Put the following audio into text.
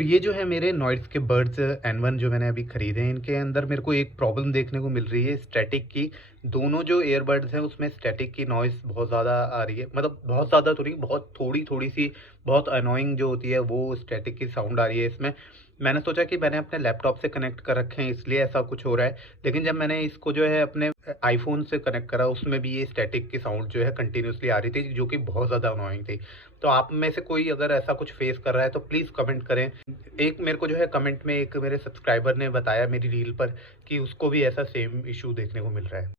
ये जो है मेरे नॉइज़ के बड्स N1 जो मैंने अभी खरीदे हैं, इनके अंदर मेरे को एक प्रॉब्लम देखने को मिल रही है स्टैटिक की। दोनों जो ईयरबड्स हैं उसमें स्टैटिक की नॉइज़ बहुत ज़्यादा आ रही है। मतलब बहुत ज़्यादा तो नहीं, बहुत थोड़ी-थोड़ी सी बहुत अननोइंग जो होती है वो स्टैटिक की साउंड आ रही है इसमें। मैंने सोचा कि मैंने अपने लैपटॉप से कनेक्ट कर रखे हैं इसलिए ऐसा कुछ हो रहा है। लेकिन जब मैंने इसको जो है अपने आईफ़ोन से कनेक्ट करा, उसमें भी ये स्टैटिक की साउंड जो है कंटिन्यूअसली आ रही थी, जो कि बहुत ज़्यादा अननोइंग थी। तो आप में से कोई अगर ऐसा कुछ फेस कर रहा है तो प्लीज़ कमेंट करें। एक मेरे को जो है कमेंट में एक मेरे सब्सक्राइबर ने बताया मेरी रील पर कि उसको भी ऐसा सेम इश्यू देखने को मिल रहा है।